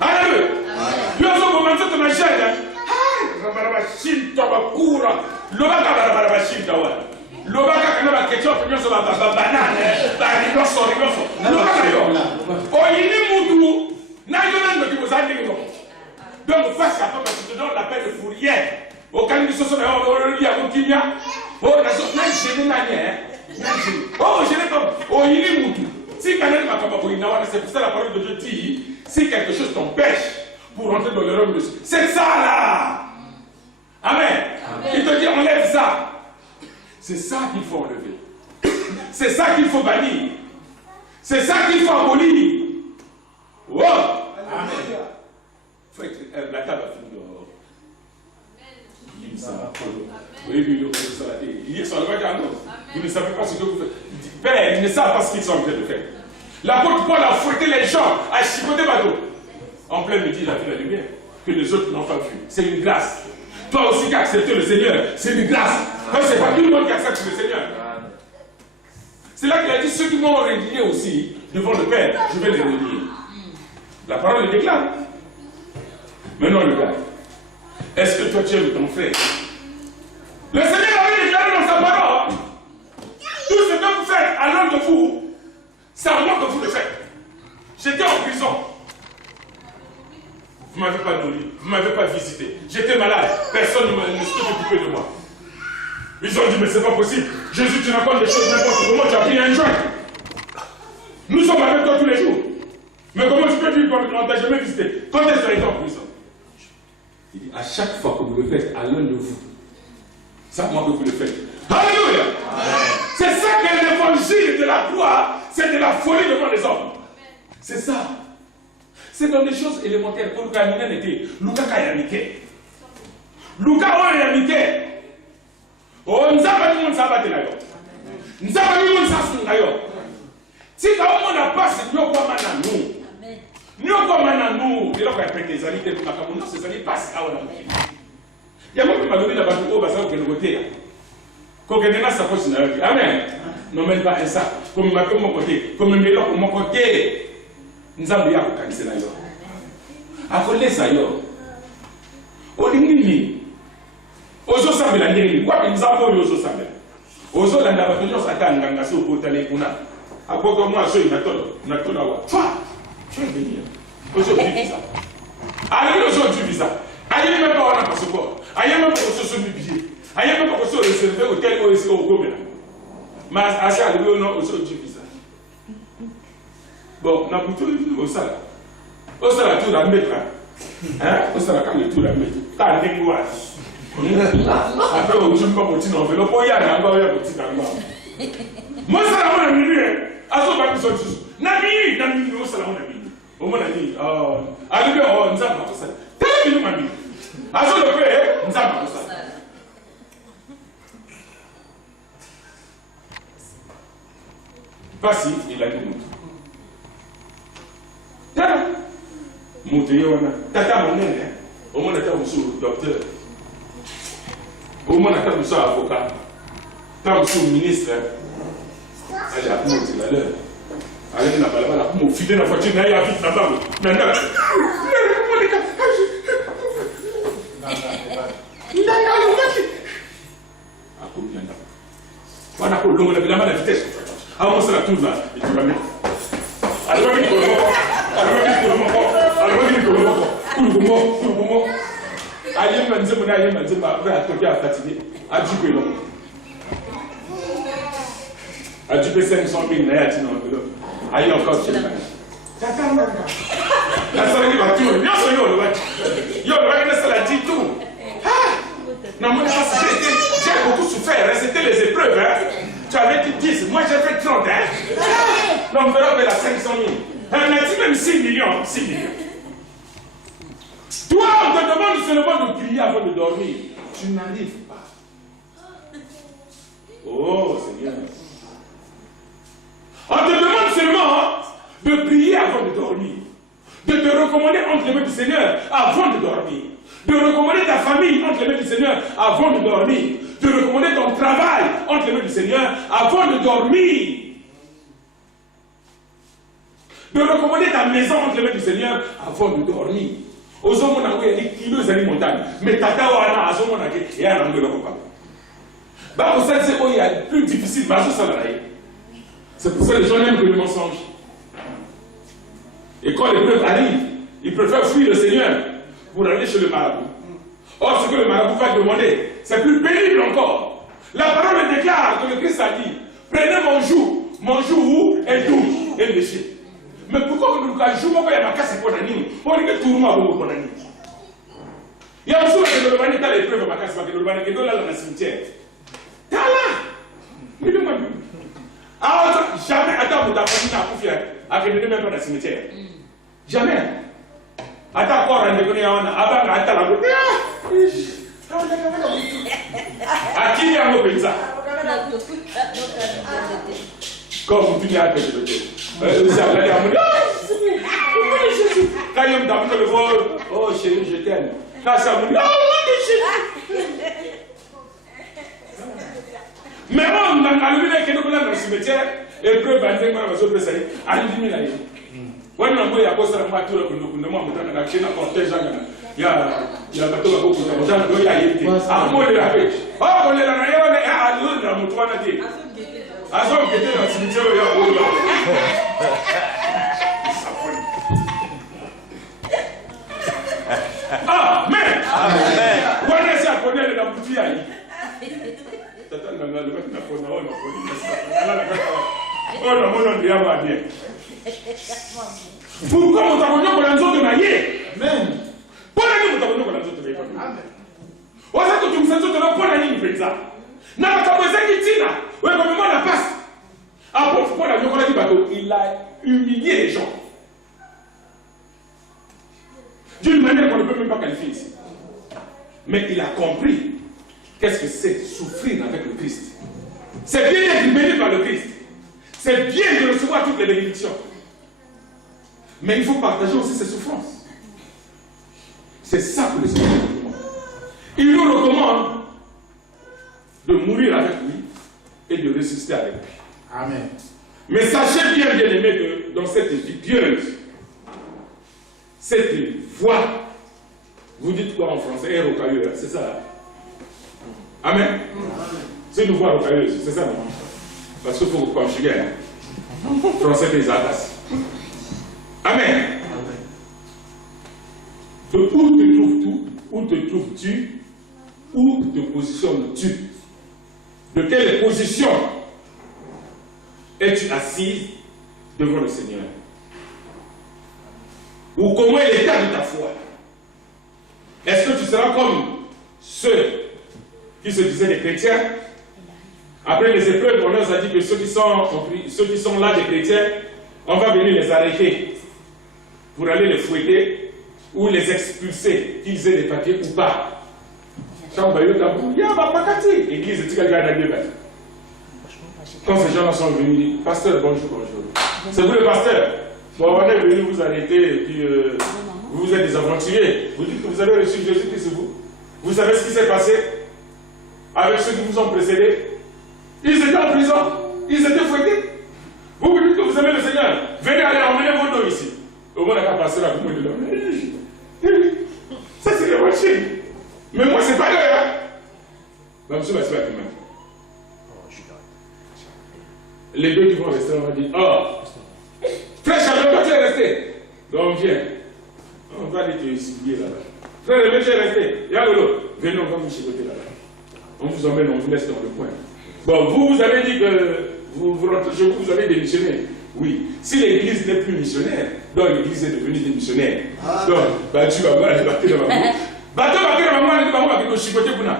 Alléluia. Il y a un moment où tu m'as dit, Lobaka kana baketio nyonso ba banane ba nyonso oyini mutu na yona ndo kibozandi ngo donc face à toi parce que tu donnes la paix de fourrière au candidat soso na o ya mukinya o na so na jene na nye oh jene comme oyini mutu si kana makaba ko ina wana c'est pour ça la parole de Dieu dit si quelque chose t'empêche pour rentrer dans le royaume de Dieu c'est ça là. Amen. Il te dit enlève ça. C'est ça qu'il faut enlever. C'est ça qu'il faut bannir. C'est ça qu'il faut abolir. Oh! Amen. La table a fini dehors. Vous ne savez pas ce que vous faites. Père, ils ne savent pas ce qu'ils sont en train de faire. L'apôtre Paul a fouetté les gens, a chicoté bateau. En plein midi, il a vu la lumière. Que les autres n'ont pas vu. C'est une grâce. Toi aussi qui as accepté le Seigneur, c'est une grâce. Parce que ce n'est pas tout le monde qui accepte le Seigneur. C'est là qu'il a dit, ceux qui m'ont renié aussi, devant le Père, je vais les renier. La parole le déclare. Maintenant le gars, est-ce que toi tu aimes ton frère? Le Seigneur avait déclaré dans sa parole, tout ce que vous faites à l'un de vous, c'est à moi que vous le faites. J'étais en prison. Vous ne m'avez pas nourri, vous ne m'avez pas visité. J'étais malade, personne ne s'est occupé de moi. Ils ont dit, mais c'est pas possible. Jésus, tu racontes des choses n'importe comment, tu as pris un joint. Nous sommes avec toi tous les jours. Mais comment tu peux dire qu'on ne t'a jamais visité? Quand est-ce que tu as été en prison? Il dit, à chaque fois que vous le faites à l'un de vous, c'est à moi que vous le faites. Alléluia! C'est ça que l'évangile de la croix, c'est de la folie devant les hommes. C'est ça. C'est dans des choses élémentaires. Pour Lucas, il n'était. Lucas, il était. Lucas, il était. Oh, nous avons dit que nous avons dit que nous avons dit que nous avons dit que si nous avons passé, nous avons dit que nous avons dit que nous avons dit que nous avons dit que nous avons dit il y a beaucoup qui m'a donné la base au bassin que nous avons dit qu'on a dit ça pour se dire amen. Non, même pas ça. Comme il m'a fait mon côté, comme il m'a fait mon côté. Nous avons dit que nous avons dit que nous avons dit que nous Ozo sambela ndenge kwa nzambo ozo sambela ozo landa batonyo satanga ngasi okotale kuna akoko mwa so inatola wa twa venir ozo visa ali ozo visa ali même pas wana passeport ayi même pas so bibillet ayi même pas so réservé hôtel o esi o gomela mas asa ali no ozo visa bon na buto o sala tout la mettre hein o sala comme tout la mettre ta ndengwa après on joue pas petit enveloppe on y a là on y a petit là moi ça la on a mis aso ba biso juste na mi on ça la on a mis au moins a dit arrivé on nous a pas ça tellement nous m'a mis aso le fait nous a pas ça Passif il a dit tata moto yona tata monene au moins tata monsieur docteur au moins, quand nous sommes avocats, quand nous sommes ministres, allez, à vous, c'est la leur. Allez, n'a pas la balle, à vous, filer la voiture, n'a pas vite, n'a pas vite. Maintenant, on a pour l'homme, on a la vitesse. Ah, on se la tourne là, et tu vas mettre. Allez, on va venir pour le moment. Allez, on va venir pour le moment. Allez, on va venir pour le moment. Pour le moment. Aïe, man, c'est mon aïe, man, c'est pas vrai à toquer à fatiguer. À duper, non. À duper 500 000, n'a pas de aïe, encore, tu l'as. La salle qui va tout. Yo, le mec, ça l'a dit tout. Non, moi, j'ai beaucoup souffert, c'était les épreuves. Tu avais dit 10, moi j'ai fait 30. L'enveloppe est à 500 000. On a dit même 6 millions. 6 millions. Toi, on te demande seulement de prier avant de dormir. Tu n'arrives pas. Oh Seigneur. On te demande seulement de prier avant de dormir. De te recommander entre les mains du Seigneur avant de dormir. De recommander ta famille entre les mains du Seigneur avant de dormir. De recommander ton travail entre les mains du Seigneur avant de dormir. De recommander ta maison entre les mains du Seigneur avant de dormir. Aux hommes, on a dit nous allons montagne. Mais tata wana à son montagne et à l'angle de l'Europe. Bah, pour ça, c'est où il y a le plus difficile. C'est pour ça que les gens n'aiment que le mensonge. Et quand l'épreuve arrive, ils préfèrent fuir le Seigneur pour aller chez le marabout. Or, ce que le marabout va demander, c'est plus pénible encore. La parole déclare que le Christ a dit, prenez mon joug est doux et léger. Mais pourquoi nous jouons quand il y a ma casse pour l'année? On dit que tout le monde a beaucoup d'années. Il y a aussi que le Mani a l'épreuve à ma casse, parce que le Mani est là dans le cimetière. T'as là! Mais le Mani. Alors, jamais attends pour ta famille à confier à que ne même pas dans le cimetière. Jamais. Attends, quoi, on a déconné avant, attends la route. À qui il y a un mot comme ça? Comme tu n'as pas de bébé. Vous avez à mon quand il me donne le vol, oh chérie, je t'aime. Quand ça me dit, oh chérie. Mais on a allumé les canaux dans le cimetière et preuve à dire, moi, je vais passer. Allumé la vie. Moi, je vais apposer la voiture pour nous, nous, on a acheté un cortège. Il y a un bateau à beaucoup de gens, il y a été. Ah, moi, je l'ai fait. Oh, on est là, on est à l'eau, dans mon toit, on a dit. Ah, ça, on était dans le cimetière, il y a un beau Amen. Amen. When I say I connais la boutique aïe. Tata na na le na kona ona kona. Ala na kaka. Ona mona ndia ba bien. Pourquoi on t'a connu pour la zone de naïe? Amen. Pourquoi on t'a connu pour la zone de naïe? Amen. On sait que tu me sens tout là pour la ligne fait ça. Na pas comme ça qui tient là. Ouais comme moi la passe. Ah pour la Dieu qu'on a dit bateau, il a humilié les gens. D'une manière qu'on ne peut même pas qualifier ici. Mais il a compris qu'est-ce que c'est souffrir avec le Christ. C'est bien d'être béni par le Christ. C'est bien de recevoir toutes les bénédictions. Mais il faut partager aussi ses souffrances. C'est ça que le Seigneur nous demande. Il nous recommande de mourir avec lui et de ressusciter avec lui. Amen. Mais sachez bien, bien-aimés, que dans cette vie pieuse, cette voix, vous dites quoi en français? Et rocailleuse, c'est ça? Amen. C'est une voix rocailleuse, c'est ça? Parce qu'il faut conjuguer. Français des attaques. Amen. De où te trouves-tu? Où te trouves-tu? Où te positionnes-tu? De quelle position es-tu assise devant le Seigneur? Ou comment est l'état de ta foi? Est-ce que tu seras comme ceux qui se disaient des chrétiens? Après les épreuves, on leur a dit que ceux qui sont là des chrétiens, on va venir les arrêter pour aller les fouetter ou les expulser, qu'ils aient des papiers ou pas. Quand ces gens-là sont venus, pasteur, bonjour, bonjour. C'est vous le pasteur? Bon, on est venu vous arrêter et puis vous êtes des aventuriers. Vous dites que vous avez reçu Jésus-Christ, vous. Vous savez ce qui s'est passé avec ceux qui vous ont précédés? Ils étaient en prison, ils étaient fouettés. Vous vous dites que vous aimez le Seigneur. Venez aller emmener vos dos ici. Au moins, on n'a pas passé là, vous me dites, ça c'est les machines. Mais moi, c'est pas eux, hein. Ben, monsieur, c'est pas tout le monde. Les deux qui vont rester, on va dire, oh, frère Chabot, toi tu es resté. Donc viens. On va aller te signer là-bas. Frère, le tu es resté. Y'a l'autre. Venez, on va vous chicoter là-bas. On vous emmène, on vous laisse dans le coin. Bon, vous avez dit que vous rentrez chez vous, vous avez démissionné. Oui. Si l'église n'est plus missionnaire, donc l'église est devenue démissionnaire. Donc, bah, tu vas voir, tu vas te dans ma bouche. Bah, tu vas te dans ma bouche, tu vas te chicoter pour nous.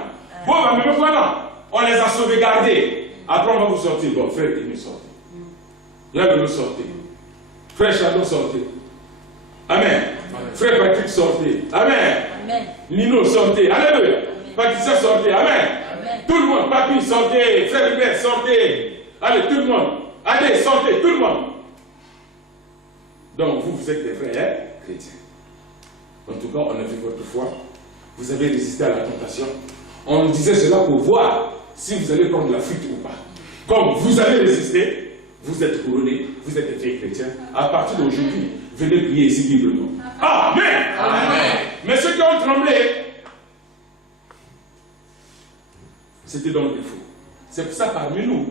Bon, bah, mais pourquoi non? On les a sauvegardés. Après, on va vous sortir. Bon, frère, il nous sortez. Là, vous nous sortez. Frère Chardon, sortez. Amen. Frère Patrick, sortez. Amen. Amen. Nino, sortez. Alléluia. Patricia, sortez. Amen. Tout le monde. Papi, sortez. Frère Hubert, sortez. Allez, tout le monde. Allez, sortez, tout le monde. Donc, vous êtes des vrais chrétiens. En tout cas, on a vu votre foi. Vous avez résisté à la tentation. On disait cela pour voir si vous allez prendre la fuite ou pas. Comme vous avez résisté, vous êtes couronné, vous êtes des vrais chrétiens. À partir d'aujourd'hui, venez prier ici librement. Amen. Amen. Mais ceux qui ont tremblé, c'était dans le défaut. C'est pour ça, parmi nous,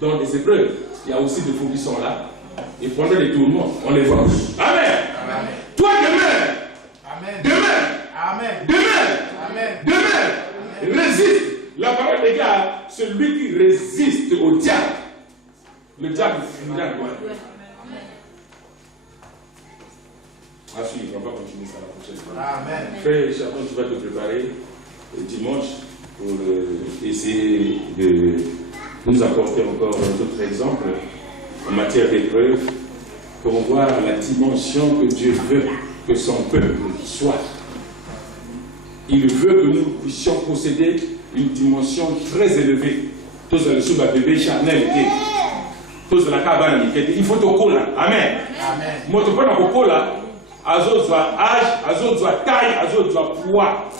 dans les épreuves, il y a aussi des fous qui sont là. Et pendant les tourments, on les voit. Amen. Amen. Toi, demain. Amen. Demain. Amen. Demain. Amen. Demain. Résiste. La parole des gars, celui qui résiste au diable, le diable finira loin. Ah si, on va continuer ça la prochaine fois. Amen. Frère Chardon, tu vas te préparer dimanche pour essayer de nous apporter encore d'autres exemples en matière d'épreuve pour voir la dimension que Dieu veut que son peuple soit. Il veut que nous puissions posséder une dimension très élevée. Tous les sous bébé charnel, tous la cabane, il faut au cola. Amen. Amen. Moi, tu prends au cola, azo doit âge, azo doit taille, azo doit poids,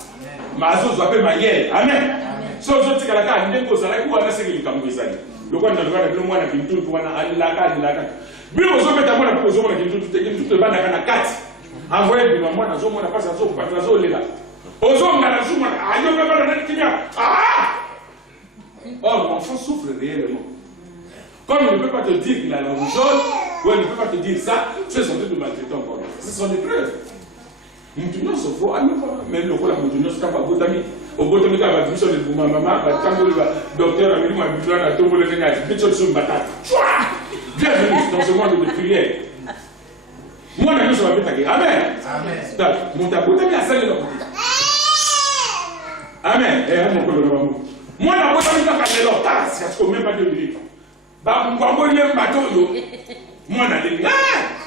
mais azo doit pas manière. Amen. So, je dis que la carte, il y a une chose, la cour, on a ce qu'il y a comme ça. Le coin de le mois, qui tout pour la carte. Mais on se met à moi, pour le tout le bas dans la carte. Envoyez le moment, on a pas ça, on a là. Or, l'enfant souffre réellement. Comme il ne peut pas te dire qu'il a la rougeole, ou il ne peut pas te dire ça, tu es en train de maltraiter encore. Ce sont des preuves. Moutounion se voit, mais le rôle à Moutounion, c'est pas botami. Au botami, il va dire sur le bouma, maman, quand le docteur a mis ma besoin à tout le monde, il a dit sur une bataille. Bienvenue dans ce monde de prière. Moi, je vais vous dire Amen. Amen. Mon tabotami a salé le côté. Amen. Moi, je vais vous dire parce que même pas de minutes. Moi,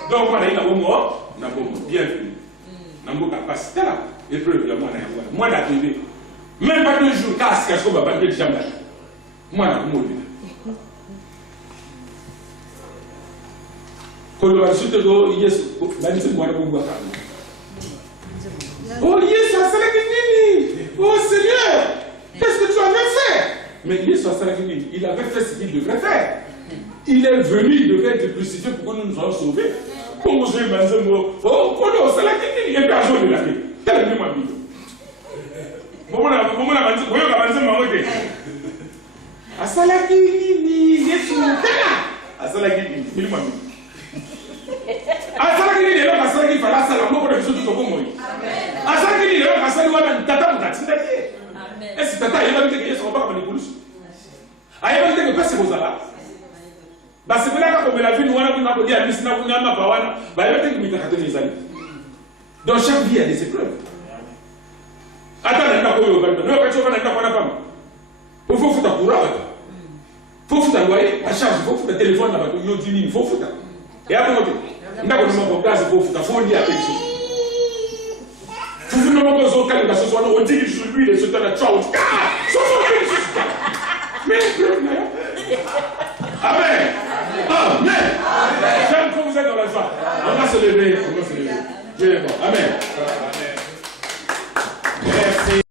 donc, moi, bienvenue. Dans mon capacité là, épreuve, moi, l'arrivée. Même pas 2 jours, qu'est-ce qu'on va battre déjà là. Moi, je vais oh Yesu, oh Seigneur, qu'est-ce que tu avais fait? Mais Yesu, il avait fait ce qu'il devrait faire. Il est venu, il devait être crucifié pour que nous nous soyons sauvés. Comment je vais me dire, oh, c'est la qui est personne de la vie. Quel est le nom de dans chaque vie, il y a des épreuves. Attends, il faut foutre un courant. Il faut foutre un loyer, à charge, il faut foutre un téléphone, il faut foutre. Et après, il faut dire à quelque chose. Il faut que nous ce soit on dit que je lui, les sauter la tchao.